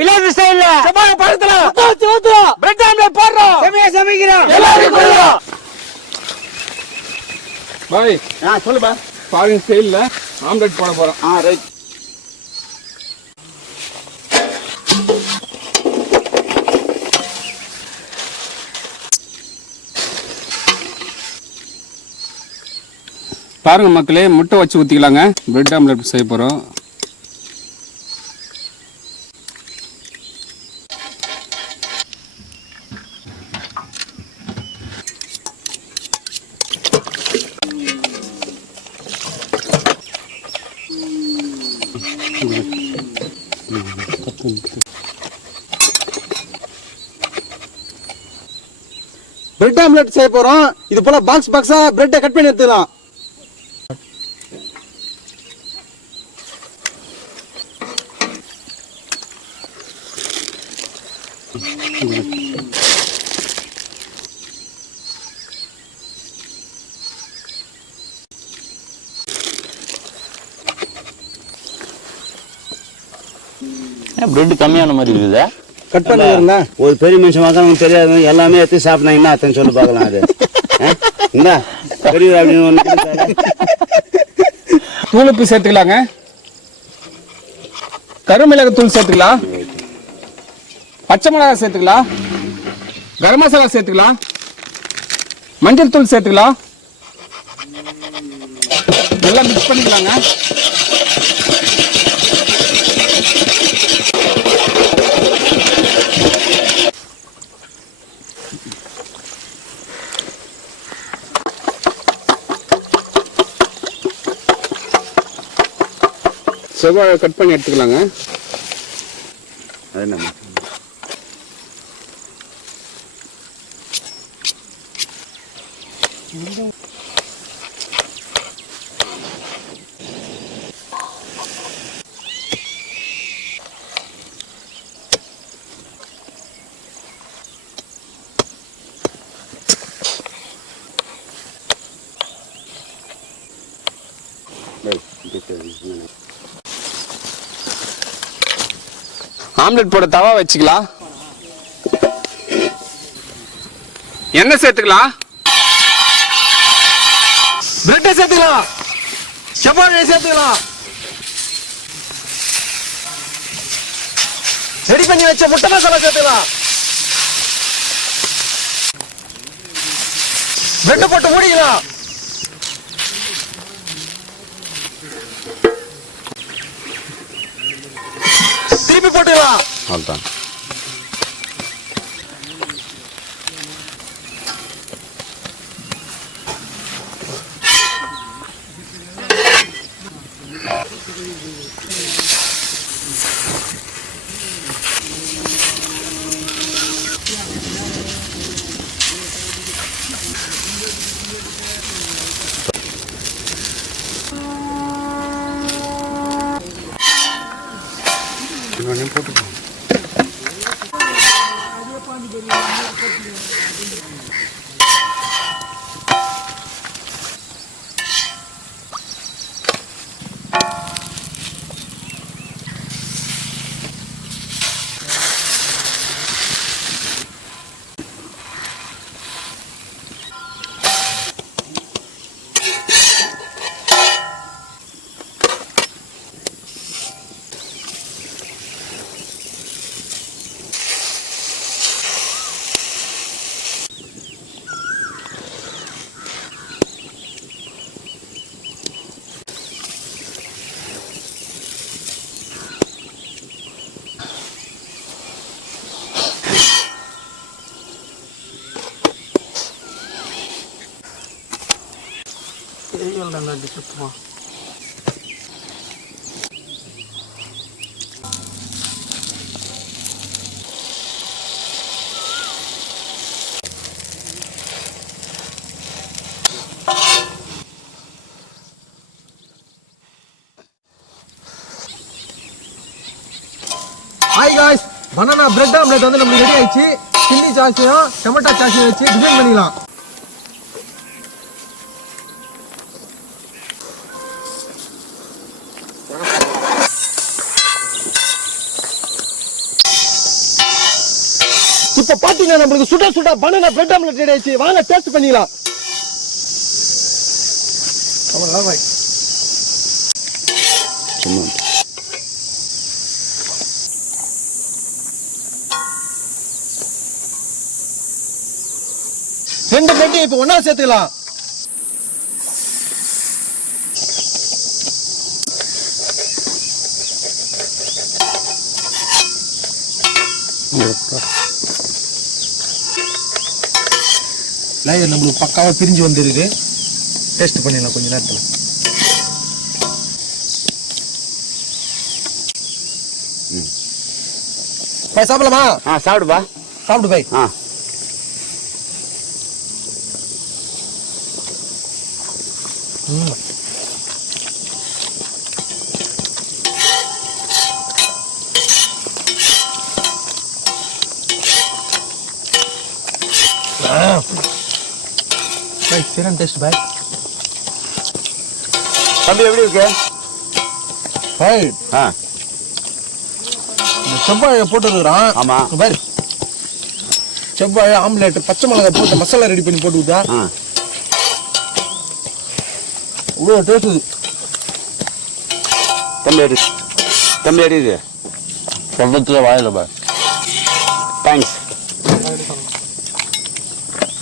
விளையாட்டு ஸ்டைல்ல சப்பாத்தி பழத்துல ஊத்துறோம். பிரெட் ஆம்லெட் போடுறோம். செமையா சமைக்கிறோம். எல்லாரும் போடுறோம். பாய் சொல்லுப்பா. ஃபாரின் ஸ்டைல்ல ஆம்லெட் போட போறோம். ரைட். பாருங்க மக்களே, முட்டை வச்சு ஊற்றிக்கலாங்க. பிரெட் ஆம்லெட் செய்ய போகிறோம். பிரெட் ஆம்லெட் செய்ய போறோம். இது போல பாக்ஸ் பாக்ஸா பிரெட்டை கட் பண்ணி எடுத்துக்கலாம். பிரெட் கம்மியான மாதிரி இருக்குதா? கட் பண்ணல. ஒரு பெரிய மனுஷன் மக்களுக்கு தெரியாது, எல்லாமே எடுத்து சாப்பிட்டா என்ன அர்த்தம் சொல்லி பார்க்கலாம். அது என்ன பெரிய அப்படின்னு ஒன்று. தூளுப்பு சேர்த்துக்கலாங்க. கருமிளகு தூள் சேர்த்துக்கலாம். பச்சை மிளகாய் சேர்த்துக்கலாம். கரம் மசாலா சேர்த்துக்கலாம். மஞ்சள் தூள் சேர்த்துக்கலாம். நல்லா மிக்ஸ் பண்ணிக்கலாங்க. செவ்வாழை கட் பண்ணி எடுத்துக்கலாங்க. அது என்ன ஆம்லெட் போட தவா வச்சுக்கலாம். எண்ணெய் சேர்த்துக்கலாம். பிரெட்டை சேர்த்துக்கலாம். சப்பாத்தி சேர்த்துக்கலாம். ரெடி பண்ணி வச்ச முட்டை மசாலா சேர்த்துக்கலாம். பிரெட்டை போட்டு மூடிக்கலாம். திருப்பி போட்டுக்கலாம். அவ்வளோதான். போட்டுக்கலாம். Hi guys, banana bread omelette வந்து நமக்கு ரெடி ஆயிடுச்சு. சில்லி சாஸையும் டொமேட்டோ சாஸையும் வச்சு டிசைன் பண்ணிடலாம். பாத்தீங்கன்னா நம்மளுக்கு சுட சுட பனானா பிரெட் ஆம்லெட் ரெடி ஆயிடுச்சு. வாங்க டேஸ்ட் பண்ணிக்கலாம். ரெண்டு பிரெட்டையும் இப்ப ஒண்ணா சேர்த்துக்கலாம். லேயர் நம்மளுக்கு பக்காவா பிரிஞ்சு வந்துருக்கு. டேஸ்ட் பண்ணிடலாம் கொஞ்ச நேரத்துல. பாய் சாப்பிடலாமா? சாப்பிடுப்பா. சாப்பிடு பாய். பாய் சரியான டேஸ்ட் பாய். தம்பி எப்படி இருக்கு பாய்? செவ்வாழை போட்டுருக்குறான். ஆமா பாரு, செவ்வாழை ஆம்லேட் பச்சை மிளகாய் போட்டு மசாலா ரெடி பண்ணி போட்டு விட்டா இவ்வளோ டேஸ்ட். தம்பி அடிக்குது சொல்றதுல வாயில பாய். தேங்க்ஸ்.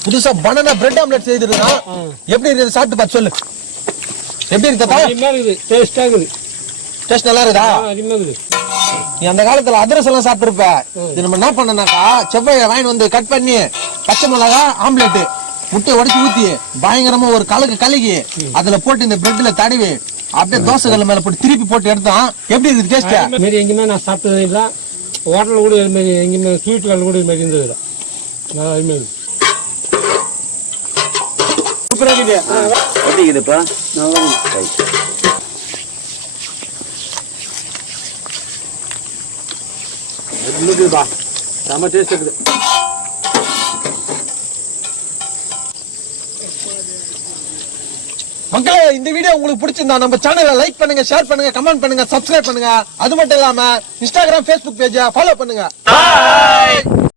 புதுசா பனானா பிரெட் ஆம்லெட் செய்திருக்கான். எப்படி இருக்குது சாப்பிட்டு பார்த்து சொல்லு. எப்படி இருக்கா? டேஸ்டா இருக்குது. டேஸ்ட் நல்லா இருக்குதா? நீ அந்த காலத்துல அதிரசம் எல்லாம் சாப்பிட்டுருப்ப. இது நம்ம என்ன பண்ணனாக்கா செவ்வாழை வாங்கி வந்து கட் பண்ணி பச்சை மிளகா ஆம்லெட் முட்டையை உடைச்சு ஊத்தி பயங்கரமா ஒரு கலக்கி அதுல போட்டு இந்த பிரெட்ல தடவி அப்படியே தோசை கல்ல மேல போட்டு திருப்பி போட்டு எடுத்தோம். எப்படி இருக்குது டேஸ்ட்? மாரி எங்கேயுமே நான் சாப்பிட்டது இல்லை. ஹோட்டலில் கூட இது மாதிரி எங்கேயுமே ஸ்வீட் கல் கூட இது மாதிரி இருந்தது இல்லை. நல்லா அருமையாக இருக்குது. சூப்பராக இருக்குது. எப்படி இருக்குதுப்பா? நல்லா இருக்குதுப்பா. செம்ம டேஸ்ட் இருக்குது. மக்களே, இந்த வீடியோ உங்களுக்கு பிடிச்சிருந்தா நம்ம சேனலை லைக் பண்ணுங்க, ஷேர் பண்ணுங்க, கமெண்ட் பண்ணுங்க, சப்ஸ்கிரைப் பண்ணுங்க. அது மட்டும் இல்லாம இன்ஸ்டாகிராம், Facebook பேஜை ஃபாலோ பண்ணுங்க.